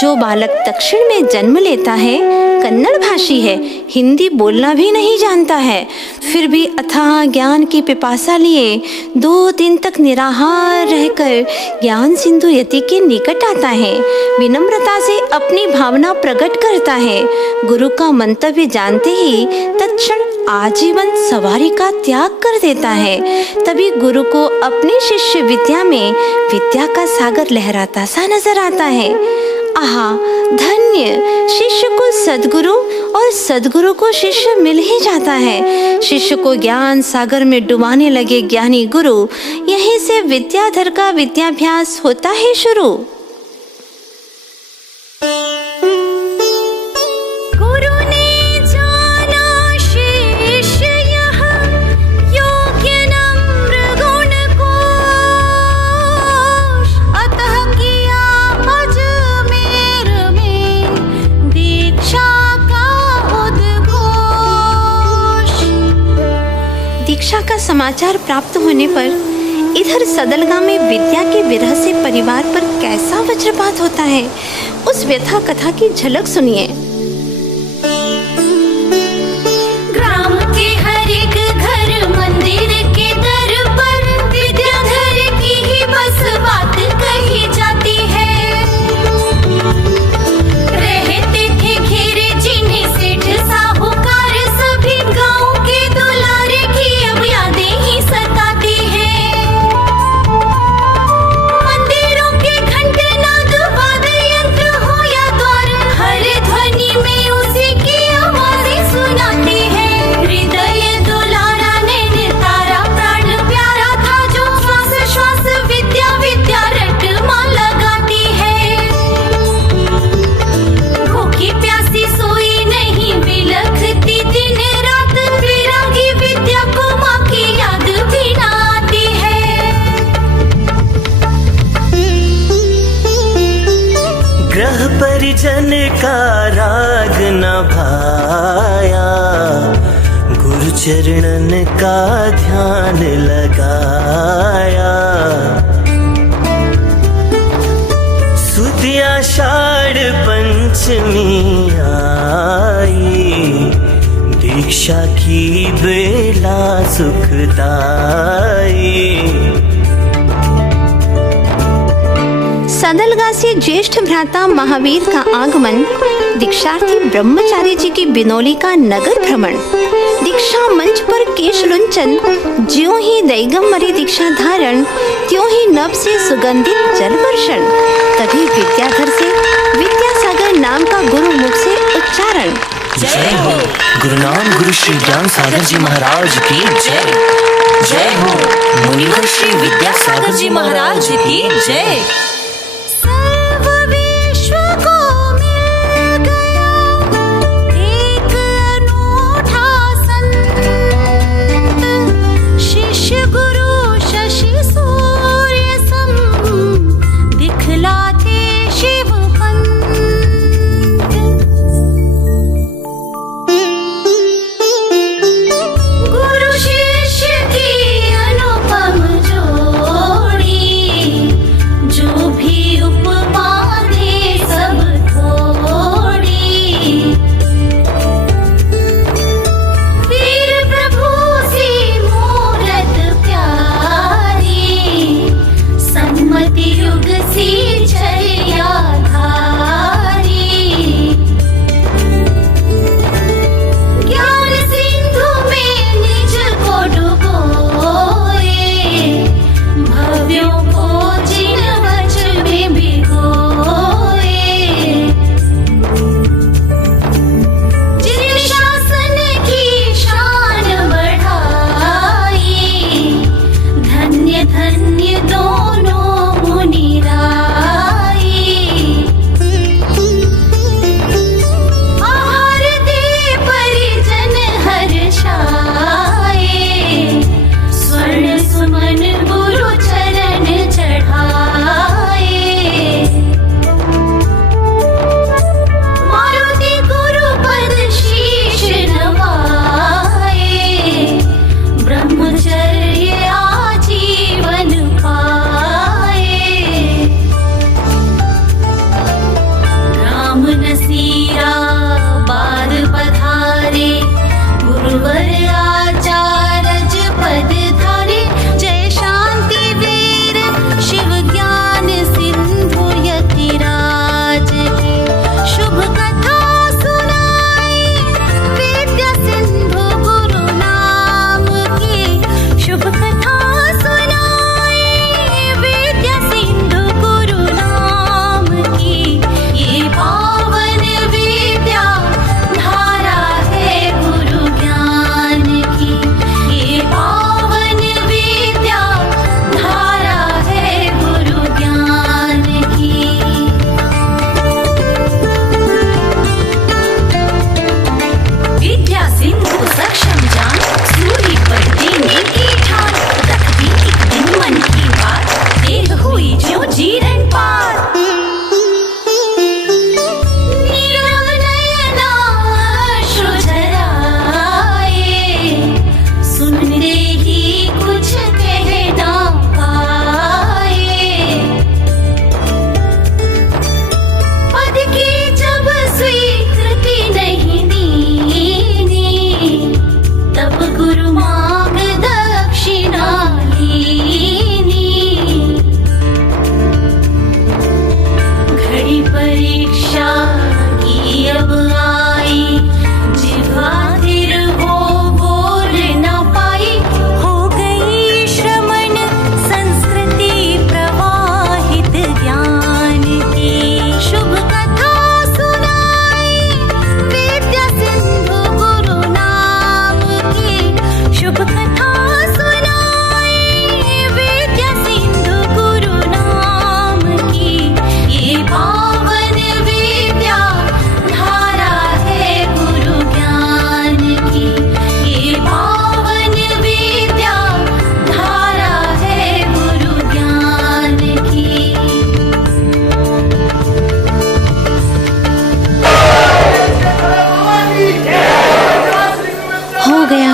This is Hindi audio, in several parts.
जो बालक दक्षिण में जन्म लेता है कन्नड़ भाषी है, हिंदी बोलना भी नहीं जानता है, फिर भी अथाह ज्ञान की पिपासा लिए 2 दिन तक निराहार रहकर ज्ञान सिंधु यति के निकट आता है, विनम्रता से अपनी भावना प्रकट करता है। गुरु का मंतव्य जानते ही तत्क्षण आजीवन सवारी का त्याग कर देता है। तभी गुरु को अपने शिष्य विद्या में विद्या का सागर लहराता सा नजर आता है। आहा, धन्य! शिष्य को सद्गुरु और सद्गुरु को शिष्य मिल ही जाता है। शिष्य को ज्ञान सागर में डुबाने लगे ज्ञानी गुरु, यहीं से विद्याधर का विद्याभ्यास होता है शुरू। दीक्षा का समाचार प्राप्त होने पर इधर सदलगा में विद्या के विरह से परिवार पर कैसा वज्रपात होता है, उस व्यथा कथा की झलक सुनिए। ग्राम के हर एक घर मंदिर के दर पर विद्याधर की ही बस बात कही जाती है। रहते थे घेरे जिन्हें सेठ साहूकार, सभी गांव के दुलारे की अब यादें ही सताती है। मंदिरों के घंटनाद वाद्य यंत्र हो या द्वार, हर ध्वनि में उसी की आवाज़ें सुनाती है। हृदय दुलारा नैन तारा प्राण प्यारा था, जो श्वास श्वास विद्या विद्या रटमा लगाती है। भूखी प्यासी सोई नहीं बिलखती दिन रात, विरागी विद्या को माँ की याद भी ना आती है। ग्रह परिजन का राग न भाया, गुरु चरणन का ध्यान लगाया। सुधी आषाढ़ पंचमी आई, दीक्षा की बेला सुखदाई। सदलगा से ज्येष्ठ भ्राता महावीर का आगमन, दीक्षार्थी ब्रह्मचारी जी की बिनौली का नगर भ्रमण, दीक्षा मंच पर केश लुंचन, ज्यों ही दैगम्बरी दीक्षा धारण, त्यों ही नभ से सुगंधित जल वर्षण। तभी विद्याधर से विद्यासागर नाम का गुरु मुख से उच्चारण। जय हो गुरुनाम गुरु श्री ज्ञान सागर जी महाराज की जय। जय हो मुनिवर श्री विद्यासागर जी महाराज की जय। सर्व विश्व को मिल गया एक अनूठा संत, शिष्य गुरु शशि सूर्य सम, दिखलाते शिव पंत। गुरु शिष्य की अनुपम जोड़ी, जो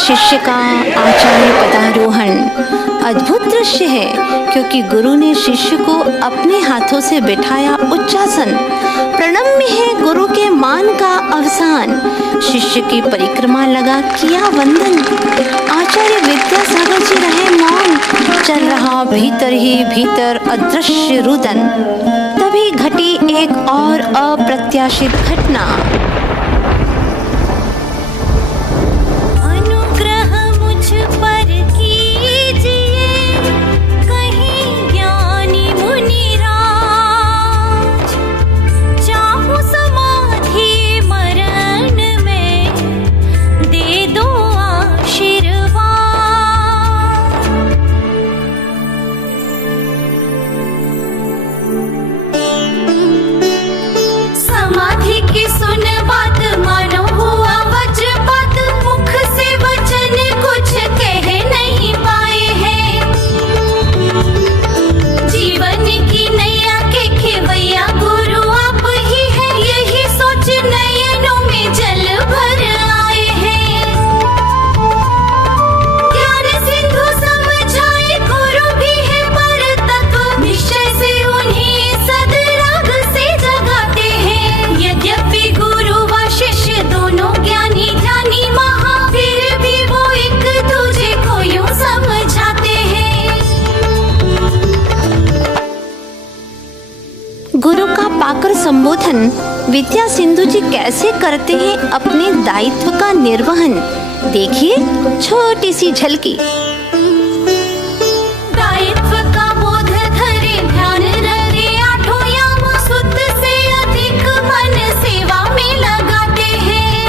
शिष्य का आचार्य पदारोहण अद्भुत दृश्य है, क्योंकि गुरु ने शिष्य को अपने हाथों से बिठाया उच्चासन। प्रणम्य है गुरु के मान का अवसान। शिष्य की परिक्रमा लगा किया वंदन। आचार्य विद्यासागर जी रहे मौन। चल रहा भीतर ही भीतर अदृश्य रुदन। तभी घटी एक और अप्रत्याशित घटना। गुरु का पाकर संबोधन विद्या सिंधु जी कैसे करते हैं अपने दायित्व का निर्वहन। देखिए छोटी सी झलकी। दायित्व का बोध धरे ध्यान रखे, आठों याम शुद्ध से अधिक मन सेवा में लगाते हैं।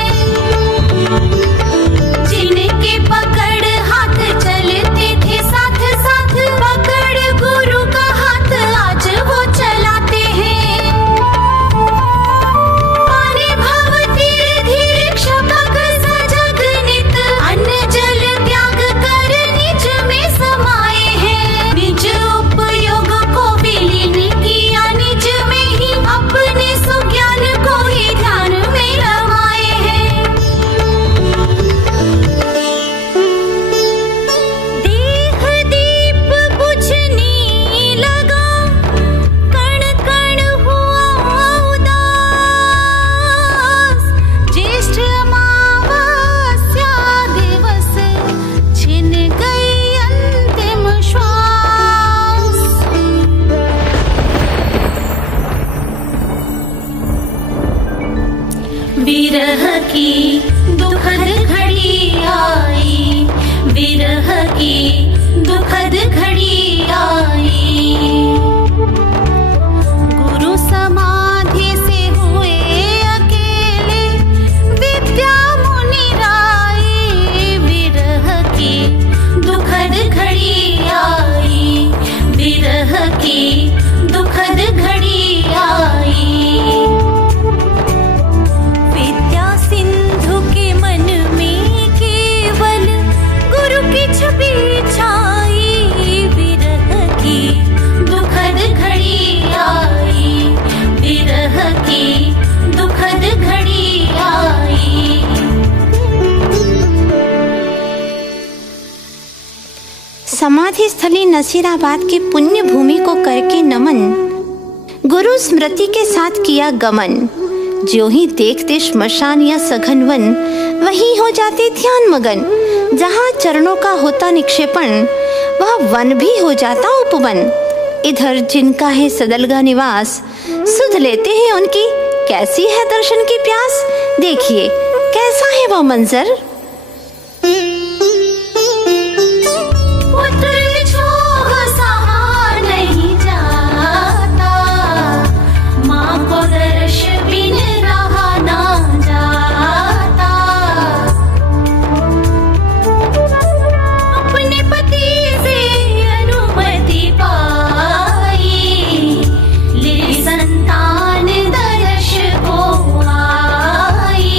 जिनके पकड़ हाथ चलते थे साथ साथ, पकड़ गुरु का हाथ आज वो चलाते हैं। पानी भाव धीरे धीरे क्षपक सजग नित, अन्न जल त्याग कर निज में समाए हैं। निज उपयोग को विलीन किया निज में ही, अपने सुज्ञान को ही ध्यान में रमाए हैं। देह दीप बुझने लगा, कण कण हुआ उदास। ज्येष्ठ अमावस्या दिवस, छिन गई अंतिम श्वास। विरह की दुखद घड़ी आई, विरह की दुखद घड़ी आई। गुरु समाधि से हुए अकेले, विद्या मुनि राई। विरह की दुखद घड़ी आई, विरह की दुखद घड़ी आई। विद्या सिंधु के मन में केवल गुरु की छवि छाई। विरह की दुखद घड़ी आई, विरह की दुखद घड़ी आई। समाधि स्थली नसीराबाद की पुण्य भूमि को करके नमन। गुरु स्मृति के साथ किया गमन। ज्यों ही देखते श्मशान या सघन वन, वहीं हो जाते ध्यान मगन। जहाँ चरणों का होता निक्षेपण, वह वन भी हो जाता उपवन। इधर जिनका है सदलगा निवास, सुध लेते हैं उनकी कैसी है दर्शन की प्यास। देखिए कैसा है वह मंजर। पुत्र छोह सहा नहीं जाता, माँ को दर्श बिन रहा ना जाता। अपने पति से अनुमति पाई, ले संतान दर्श को आई।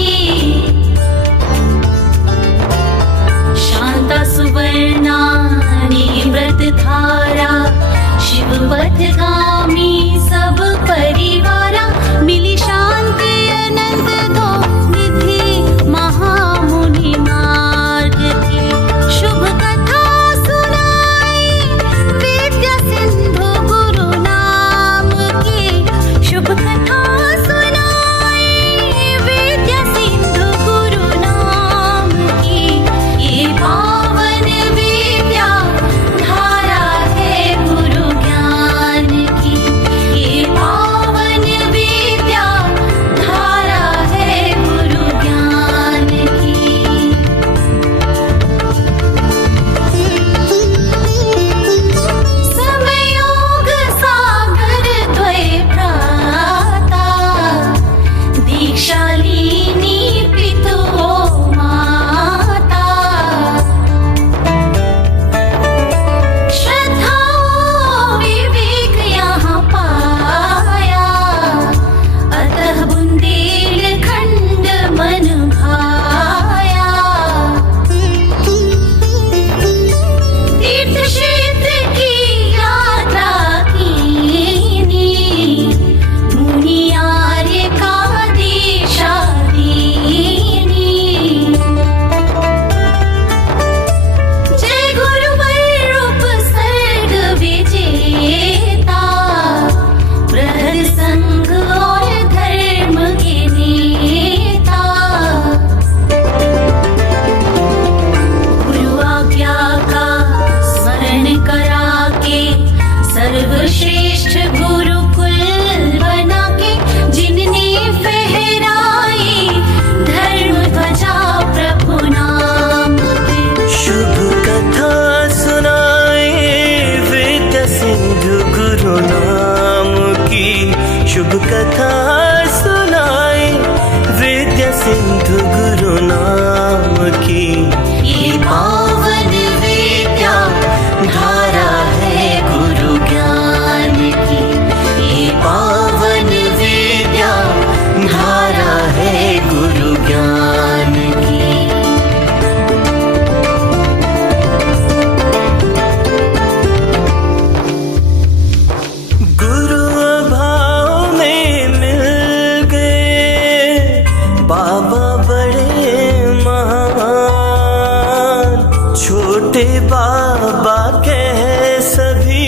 छोटे बाबा कह सभी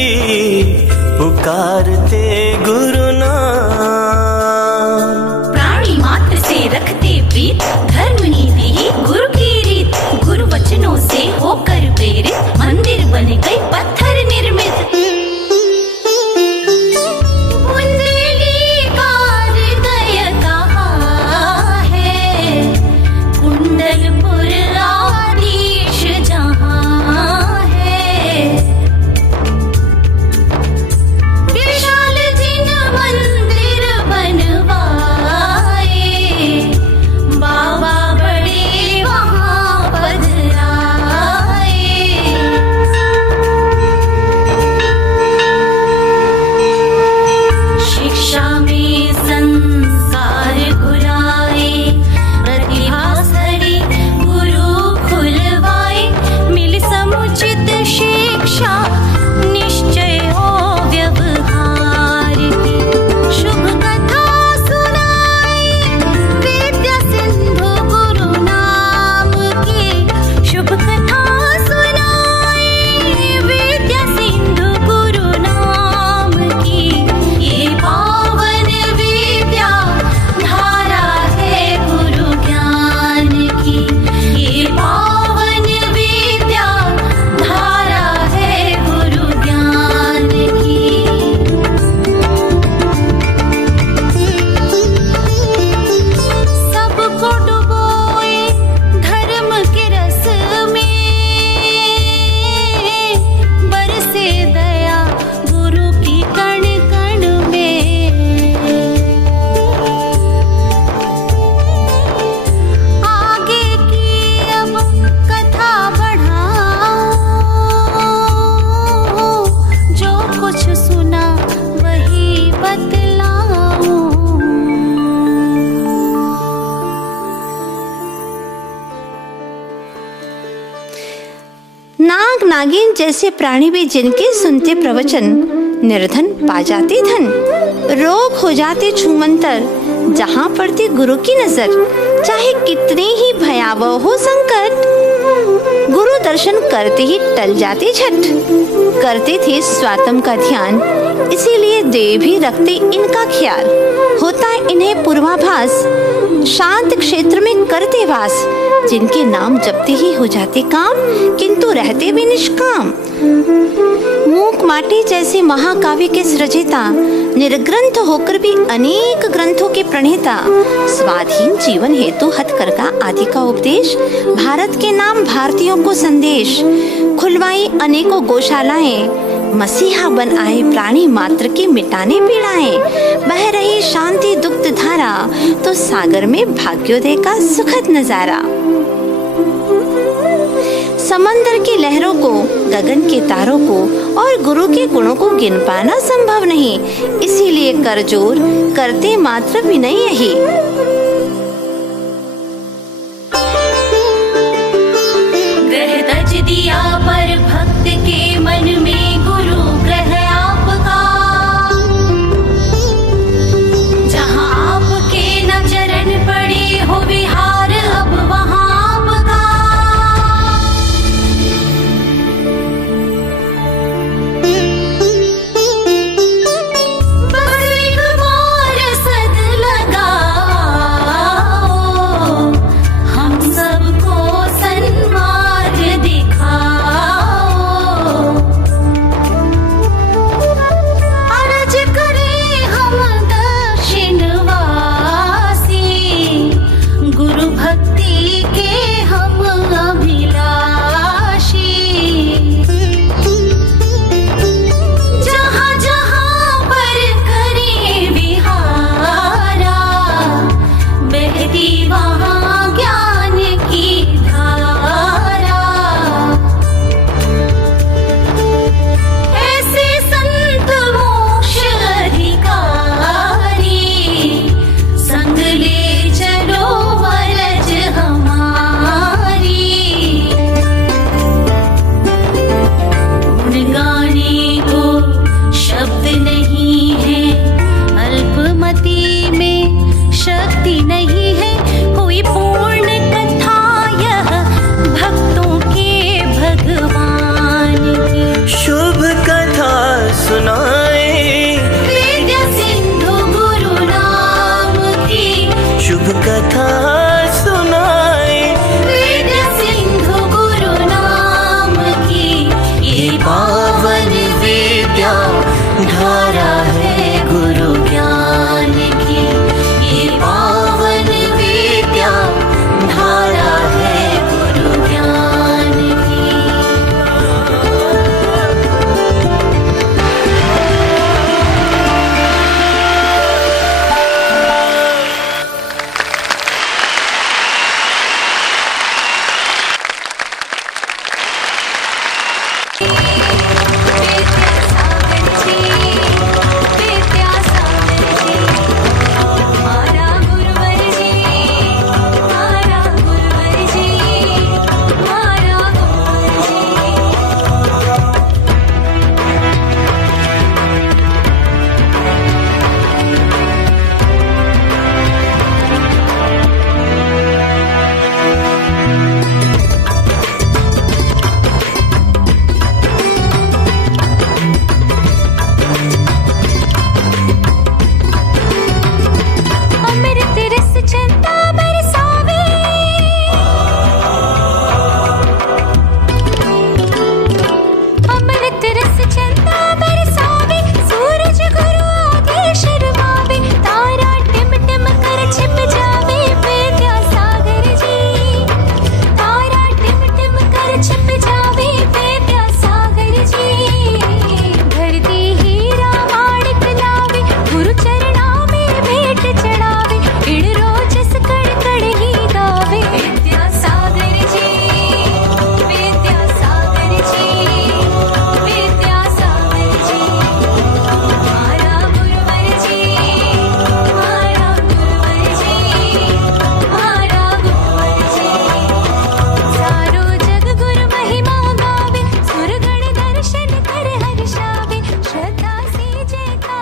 पुकारते गुरु नाम। प्राणी मात्र से रखते प्रीत, धर्म नीति ही गुरु की रीत। गुरु वचनों से होकर प्रेरित, मंदिर बन गए पत्थर निर्मित। कुंडलीकार कहाँ है, कुंडलपुर आदीश जहाँ है। विशाल जिन मंदिर बनवाए, बाबा बड़े वहाँ पधराए। शिक्षा में संस्कार घुलाए, प्रतिभा सरी गुरु खुलवाए। मिल समुचित शिक्षा, निश्चय हो व्यवहार की। शुभ कथा सुनाई विद्या सिंधु गुरु नाम की। शुभ कथा सुनाई विद्या सिंधु गुरु नाम की। ये पावन विद्या धारा है गुरु ज्ञान की। ये पावन विद्या धारा है गुरु ज्ञान की। सबको डुबोए धर्म के रस में, बरसे दया गुरु की कण कण में। आगे की अब कथा बढ़ाऊं, जो कुछ सुना वही बतलाऊं। नाग नागिन जैसे प्राणी भी जिनके सुनते प्रवचन, निर्धन पा जाते धन। रोग हो जाते छूमंतर, जहाँ पड़ती गुरु की नजर। चाहे कितने ही भयावह हो संकट, गुरु दर्शन करते ही टल जाते झट। करते थे स्वात्म का ध्यान, इसीलिए देव भी रखते इनका ख्याल। होता इन्हें पूर्वाभास, शांत क्षेत्र में करते वास। जिनके नाम जपते ही हो जाते काम, किंतु रहते भी निष्काम। मूक माटी जैसे महाकाव्य के सृजेता, निर्ग्रंथ होकर भी अनेक ग्रंथों के प्रणेता। स्वाधीन जीवन हेतु हथकरघा आदि का उपदेश, भारत के नाम भारतीयों को संदेश। खुलवाई अनेकों गौशालाएं, मसीहा बन आए प्राणी मात्र के मिटाने पीड़ाएं। बह रही शांति दुग्ध धारा, तो सागर में भाग्योदय का सुखद नजारा। समंदर की लहरों को, गगन के तारों को और गुरु के गुणों को गिन पाना संभव नहीं। इसीलिए करजोर करते मात्र विनय यही। ग्रह तज दिया पर भक्त के मन में गुरु ग्रह आपका। जहाँ आपके न चरण पड़े हो विहार, अब वहाँ आपका। बस एक बार सद लगा ढार